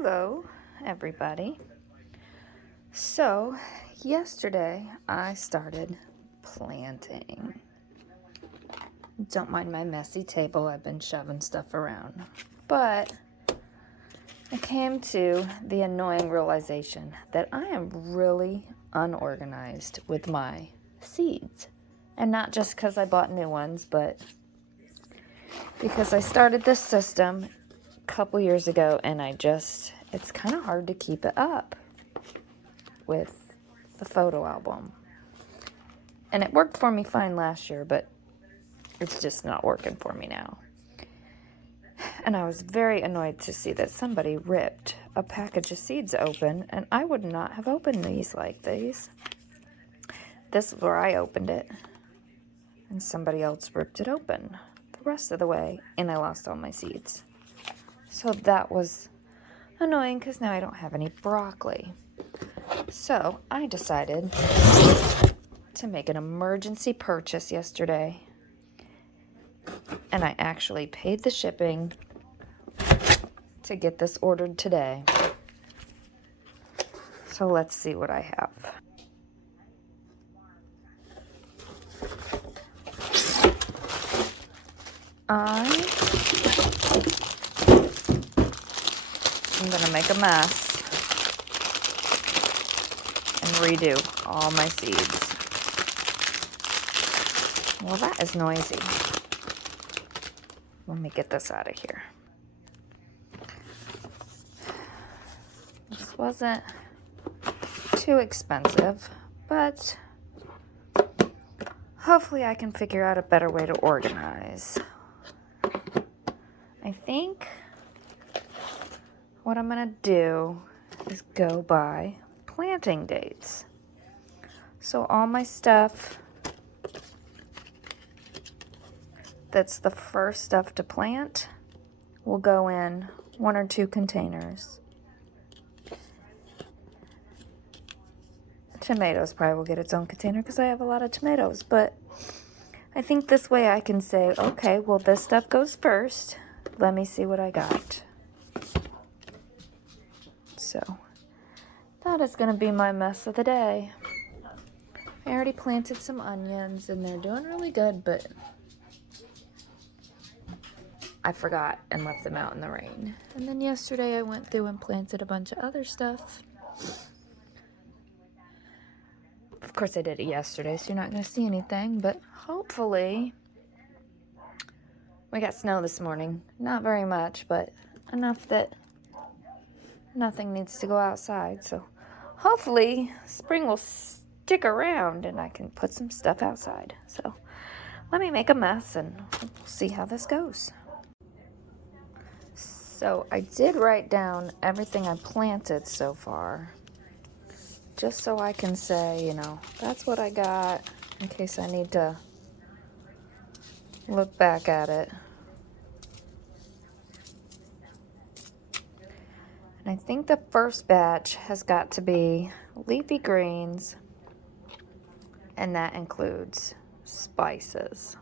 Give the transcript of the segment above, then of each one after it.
Hello, everybody. So, yesterday I started planting. Don't mind my messy table, I've been shoving stuff around. But I came to the annoying realization that I am really unorganized with my seeds. And not just because I bought new ones, but because I started this system a couple years ago and it's kind of hard to keep it up with the photo album. And it worked for me fine last year, but it's just not working for me now. And I was very annoyed to see that somebody ripped a package of seeds open, and I would not have opened these like these. This is where I opened it, and somebody else ripped it open the rest of the way, and I lost all my seeds. So that was annoying because now I don't have any broccoli. So I decided to make an emergency purchase yesterday, and I actually paid the shipping to get this ordered today. So let's see what I have. I'm gonna make a mess and redo all my seeds. Well, that is noisy. Let me get this out of here. This wasn't too expensive, but hopefully I can figure out a better way to organize. I think what I'm gonna do is go by planting dates. So all my stuff that's the first stuff to plant will go in 1 or 2 containers. Tomatoes probably will get its own container because I have a lot of tomatoes, but I think this way I can say, okay, well, this stuff goes first. Let me see what I got. So that is going to be my mess of the day. I already planted some onions and they're doing really good, but I forgot and left them out in the rain. And then yesterday I went through and planted a bunch of other stuff. Of course I did it yesterday, so you're not going to see anything, but hopefully we got snow this morning. Not very much, but enough that nothing needs to go outside. So hopefully spring will stick around and I can put some stuff outside. So let me make a mess and we'll see how this goes. So I did write down everything I planted so far, just so I can say, that's what I got in case I need to look back at it. And I think the first batch has got to be leafy greens, and that includes spices.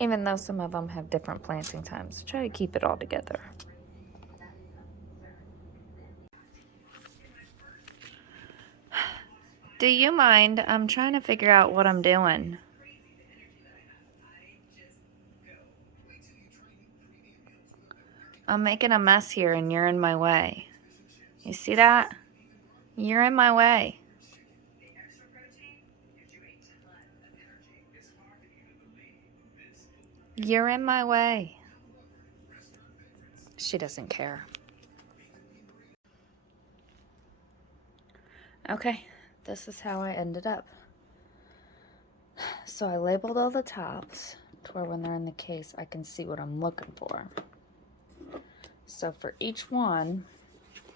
Even though some of them have different planting times, try to keep it all together. Do you mind? I'm trying to figure out what I'm doing. I'm making a mess here and you're in my way. You see that? You're in my way. You're in my way. She doesn't care. Okay, this is how I ended up. So I labeled all the tops to where when they're in the case, I can see what I'm looking for. So for each one,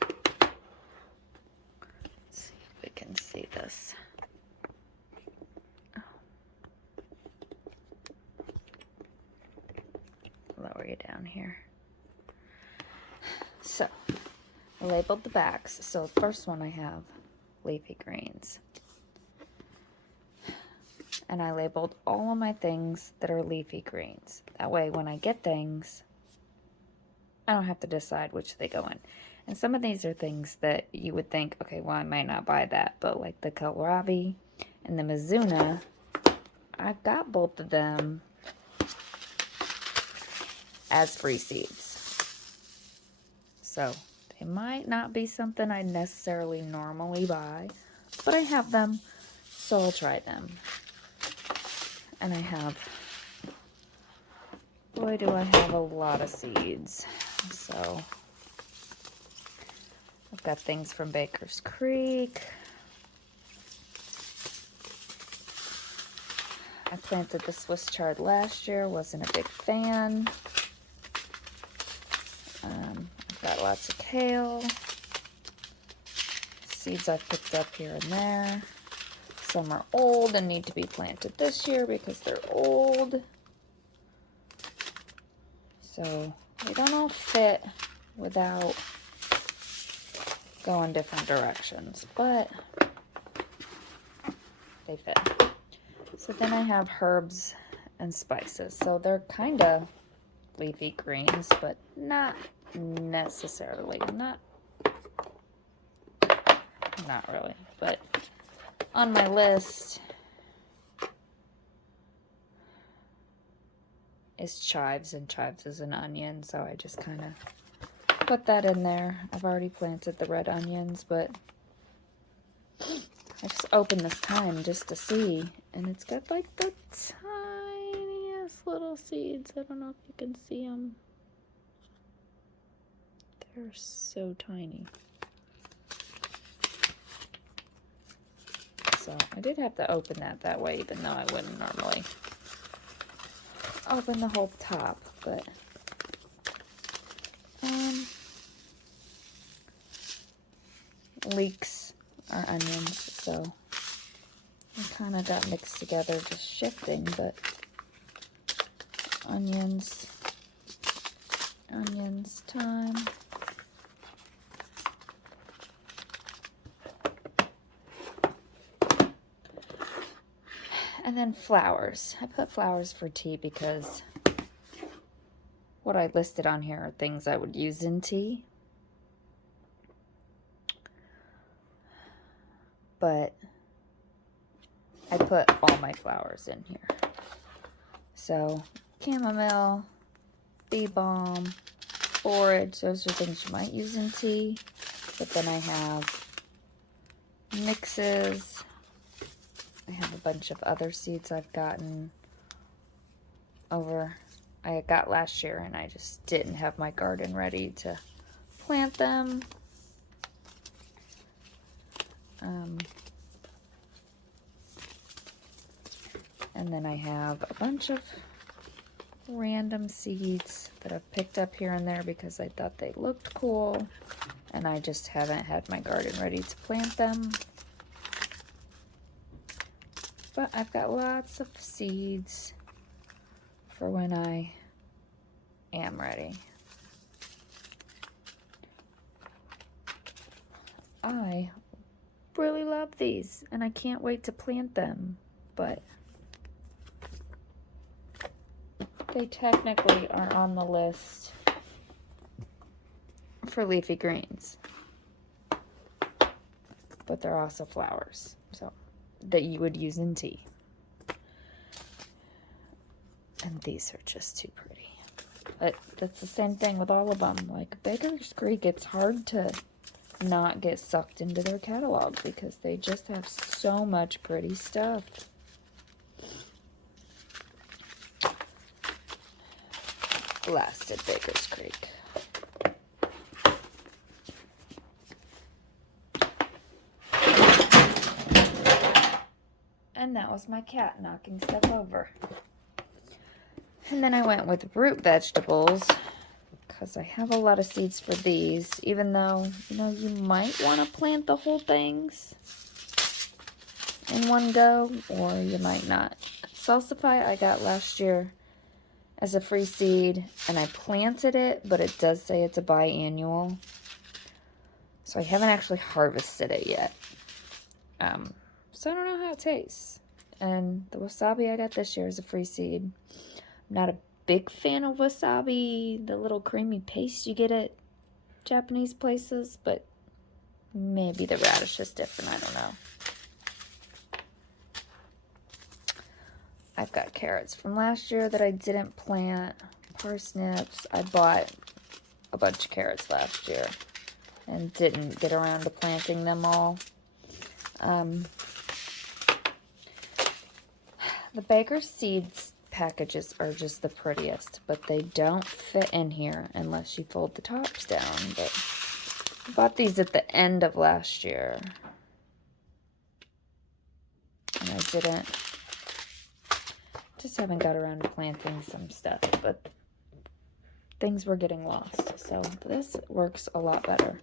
let's see if we can see this. Lower you down here. So I labeled the backs. So the first one I have leafy greens. and I labeled all of my things that are leafy greens. That way when I get things, I don't have to decide which they go in. And some of these are things that you would think, okay, well, I might not buy that, but like the kohlrabi and the mizuna, I've got both of them as free seeds. So they might not be something I necessarily normally buy, but I have them, so I'll try them. And I have, boy, do I have a lot of seeds. So I've got things from Baker's Creek. I planted the Swiss chard last year, wasn't a big fan. I've got lots of kale. Seeds I've picked up here and there. Some are old and need to be planted this year because they're old. So they don't all fit without going different directions, but they fit. So then I have herbs and spices. So they're kind of leafy greens, but not necessarily. Not really. But on my list is chives, and chives is an onion, so I just kind of put that in there. I've already planted the red onions, but I just opened this time just to see, and it's got like the tiniest little seeds. I don't know if you can see them. They're so tiny. So I did have to open that way, even though I wouldn't normally open the whole top, but leeks are onions, so they kind of got mixed together, just shifting, but onions time. And then flowers. I put flowers for tea because what I listed on here are things I would use in tea. But I put all my flowers in here. So chamomile, bee balm, borage, those are things you might use in tea. But then I have mixes. I have a bunch of other seeds I've gotten I got last year, and I just didn't have my garden ready to plant them. And then I have a bunch of random seeds that I've picked up here and there because I thought they looked cool, and I just haven't had my garden ready to plant them. But I've got lots of seeds for when I am ready. I really love these, and I can't wait to plant them, but they technically are on the list for leafy greens, but they're also flowers, so that you would use in tea. And these are just too pretty. But that's the same thing with all of them. Like Baker's Creek, it's hard to not get sucked into their catalog because they just have so much pretty stuff. Blasted Baker's Creek. And that was my cat knocking stuff over. And then I went with root vegetables because I have a lot of seeds for these, even though, you might want to plant the whole things in one go, or you might not. Salsify I got last year as a free seed, and I planted it, but it does say it's a biannual. So I haven't actually harvested it yet. So I don't know how it tastes. And the wasabi I got this year is a free seed. I'm not a big fan of wasabi, the little creamy paste you get at Japanese places, but maybe the radish is different, I don't know. I've got carrots from last year that I didn't plant, parsnips. I bought a bunch of carrots last year and didn't get around to planting them all. The Baker's Seeds packages are just the prettiest, but they don't fit in here unless you fold the tops down. But I bought these at the end of last year, and I just haven't got around to planting some stuff, but things were getting lost, so this works a lot better.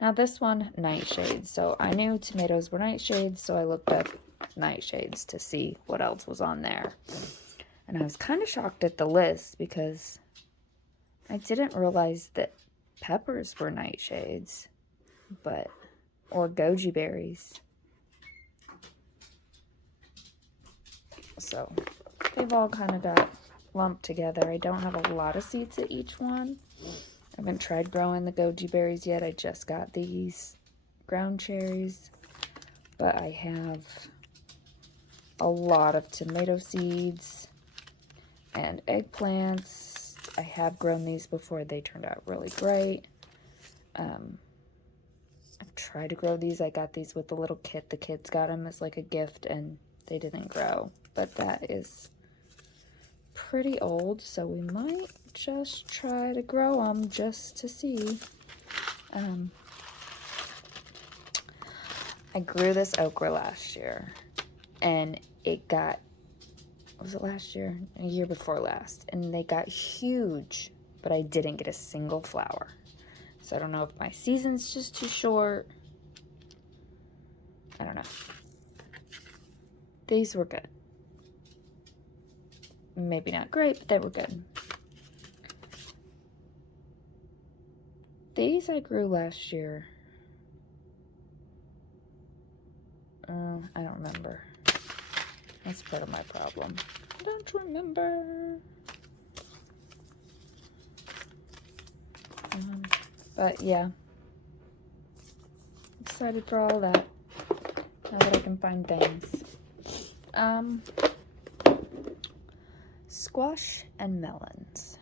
Now this one, nightshades. So I knew tomatoes were nightshades, so I looked up nightshades to see what else was on there. And I was kind of shocked at the list because I didn't realize that peppers were nightshades, or goji berries. So they've all kind of got lumped together. I don't have a lot of seeds at each one. I haven't tried growing the goji berries yet. I just got these ground cherries, but I have a lot of tomato seeds and eggplants. I have grown these before. They turned out really great. I've tried to grow these. I got these with the little kit. The kids got them as like a gift, and they didn't grow, but that is pretty old, so we might just try to grow them just to see. I grew this okra last year, and it got, was it last year? A year before last, and they got huge, but I didn't get a single flower. So I don't know if my season's just too short. I don't know. These were good. Maybe not great, but they were good. These I grew last year. I don't remember. That's part of my problem. I don't remember. But yeah. Excited for all that. Now that I can find things. Squash and melons.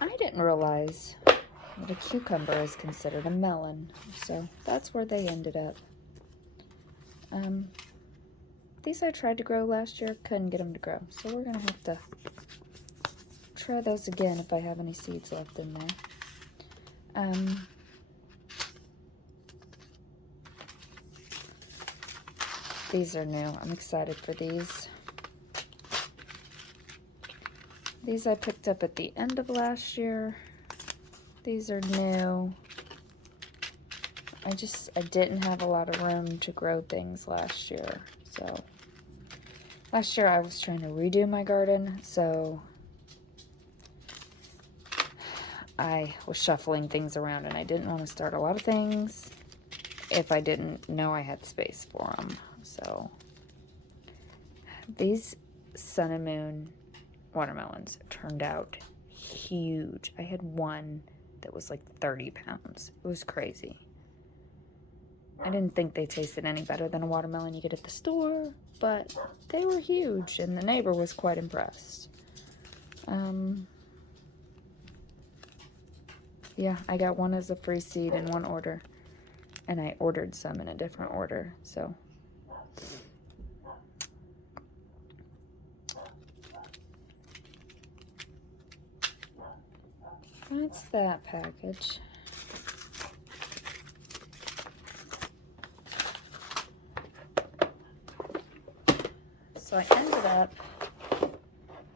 I didn't realize that a cucumber is considered a melon, so that's where they ended up. These I tried to grow last year, couldn't get them to grow, so we're gonna have to try those again if I have any seeds left in there. These are new. I'm excited for these. These I picked up at the end of last year. These are new. I didn't have a lot of room to grow things last year. So last year I was trying to redo my garden, so I was shuffling things around, and I didn't want to start a lot of things if I didn't know I had space for them. So these Sun and Moon watermelons turned out huge. I had one that was like 30 pounds. It was crazy. I didn't think they tasted any better than a watermelon you get at the store, but they were huge, and the neighbor was quite impressed. Yeah, I got one as a free seed in one order, and I ordered some in a different order, so. That's that package. So I ended up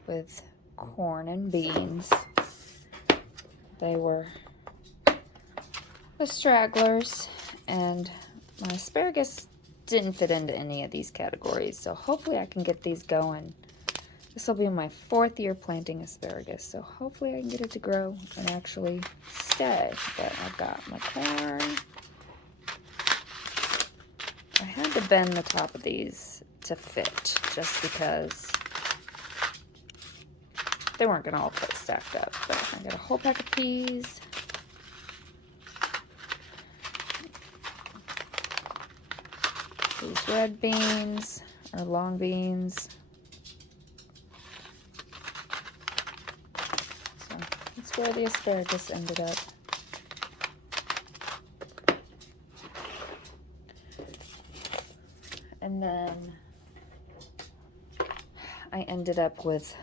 with corn and beans. They were the stragglers, and my asparagus didn't fit into any of these categories, so hopefully I can get these going. This will be my 4th year planting asparagus, so hopefully I can get it to grow and actually stay. But I've got my corn, I had to bend the top of these to fit, just because they weren't going to all fit stacked up. But I got a whole pack of peas. These red beans, or long beans. So that's where the asparagus ended up. And then I ended up with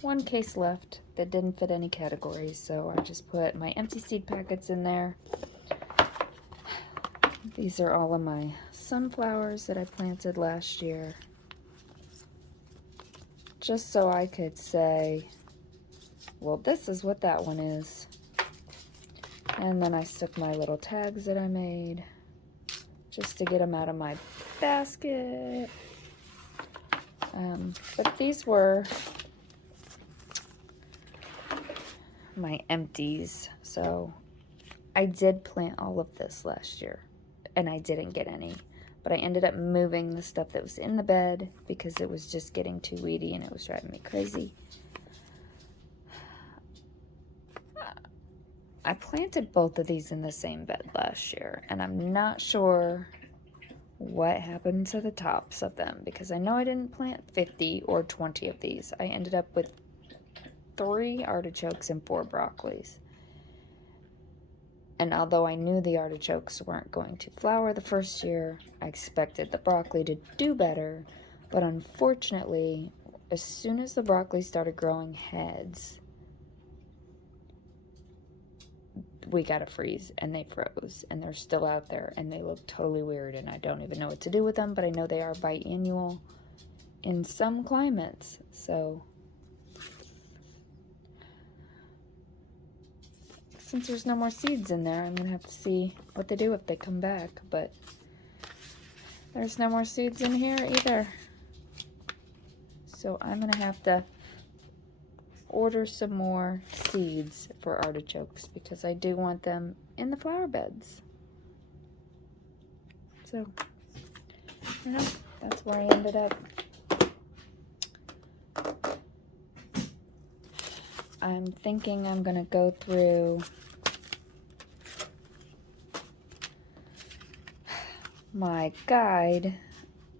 one case left that didn't fit any categories, so I just put my empty seed packets in there. These are all of my sunflowers that I planted last year, just so I could say, well, this is what that one is. And then I stuck my little tags that I made just to get them out of my basket. But these were my empties, so I did plant all of this last year, and I didn't get any, but I ended up moving the stuff that was in the bed because it was just getting too weedy and it was driving me crazy. I planted both of these in the same bed last year, and I'm not sure what happened to the tops of them, because I know I didn't plant 50 or 20 of these. I ended up with 3 artichokes and 4 broccolis. And although I knew the artichokes weren't going to flower the first year, I expected the broccoli to do better. But unfortunately, as soon as the broccoli started growing heads, we got a freeze, and they froze, and they're still out there, and they look totally weird, and I don't even know what to do with them, but I know they are biannual in some climates. So since there's no more seeds in there, I'm gonna have to see what they do if they come back. But there's no more seeds in here either, so I'm gonna have to order some more seeds for artichokes, because I do want them in the flower beds. So, you know, that's where I ended up. I'm thinking I'm gonna go through my guide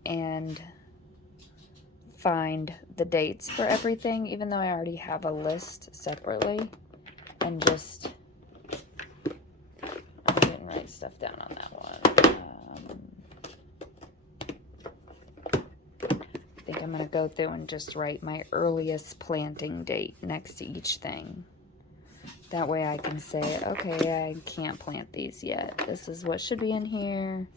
and find the dates for everything, even though I already have a list separately, and just, I didn't write stuff down on that one. I think I'm gonna go through and just write my earliest planting date next to each thing. That way I can say, okay, I can't plant these yet. This is what should be in here.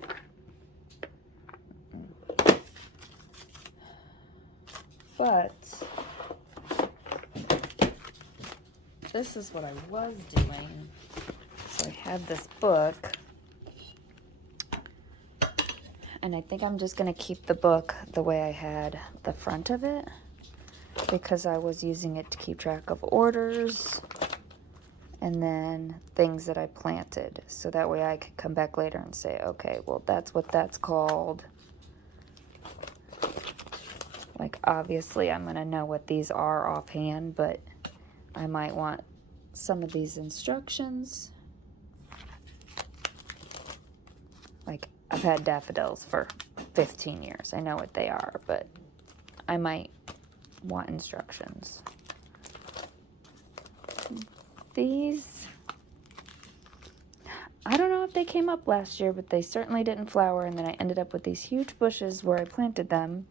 But this is what I was doing. So I had this book, and I think I'm just going to keep the book the way I had the front of it, because I was using it to keep track of orders and then things that I planted. So that way I could come back later and say, okay, well, that's what that's called. Like, obviously, I'm going to know what these are offhand, but I might want some of these instructions. Like, I've had daffodils for 15 years. I know what they are, but I might want instructions. These, I don't know if they came up last year, but they certainly didn't flower, and then I ended up with these huge bushes where I planted them.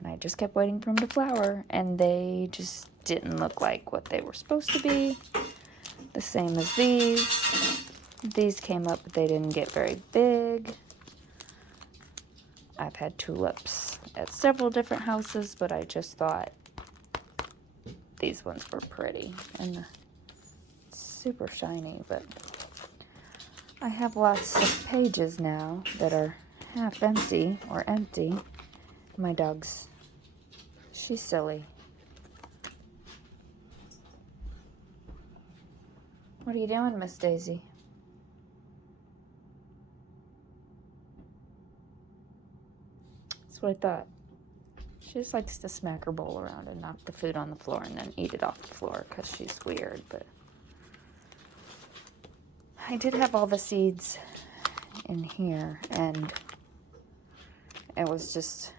And I just kept waiting for them to flower, and they just didn't look like what they were supposed to be. The same as these. These came up, but they didn't get very big. I've had tulips at several different houses, but I just thought these ones were pretty and super shiny. But I have lots of pages now that are half empty or empty. My dog's, she's silly. What are you doing, Miss Daisy? That's what I thought. She just likes to smack her bowl around and knock the food on the floor and then eat it off the floor because she's weird. But I did have all the seeds in here, and it was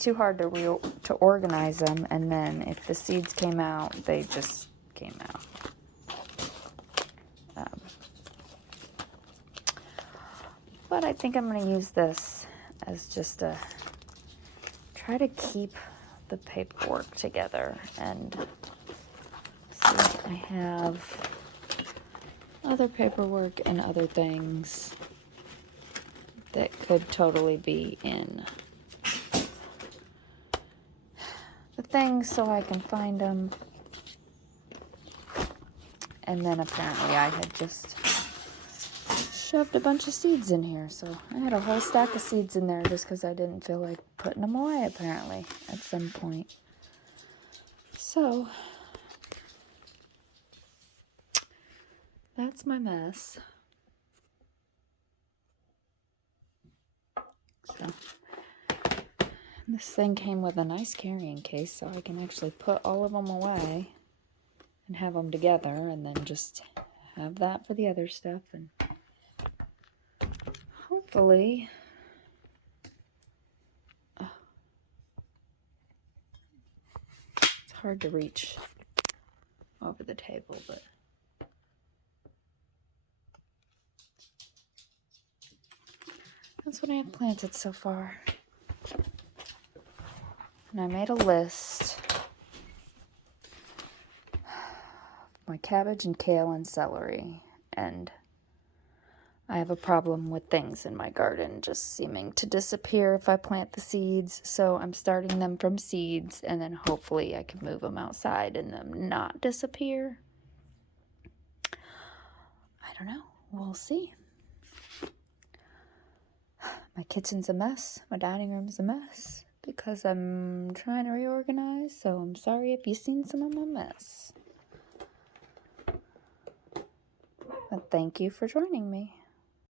too hard to organize them. And then if the seeds came out, they just came out. But I think I'm going to use this as just a try to keep the paperwork together. And see, I have other paperwork and other things that could totally be in the things so I can find them. And then apparently I had just shoved a bunch of seeds in here. So I had a whole stack of seeds in there just because I didn't feel like putting them away apparently at some point. So that's my mess. So this thing came with a nice carrying case, so I can actually put all of them away and have them together, and then just have that for the other stuff. And hopefully, it's hard to reach over the table, but that's what I have planted so far. And I made a list. My cabbage and kale and celery, and I have a problem with things in my garden just seeming to disappear if I plant the seeds, so I'm starting them from seeds, and then hopefully I can move them outside and them not disappear. I don't know. We'll see. My kitchen's a mess. My dining room's a mess because I'm trying to reorganize, so I'm sorry if you've seen some of my mess. But thank you for joining me.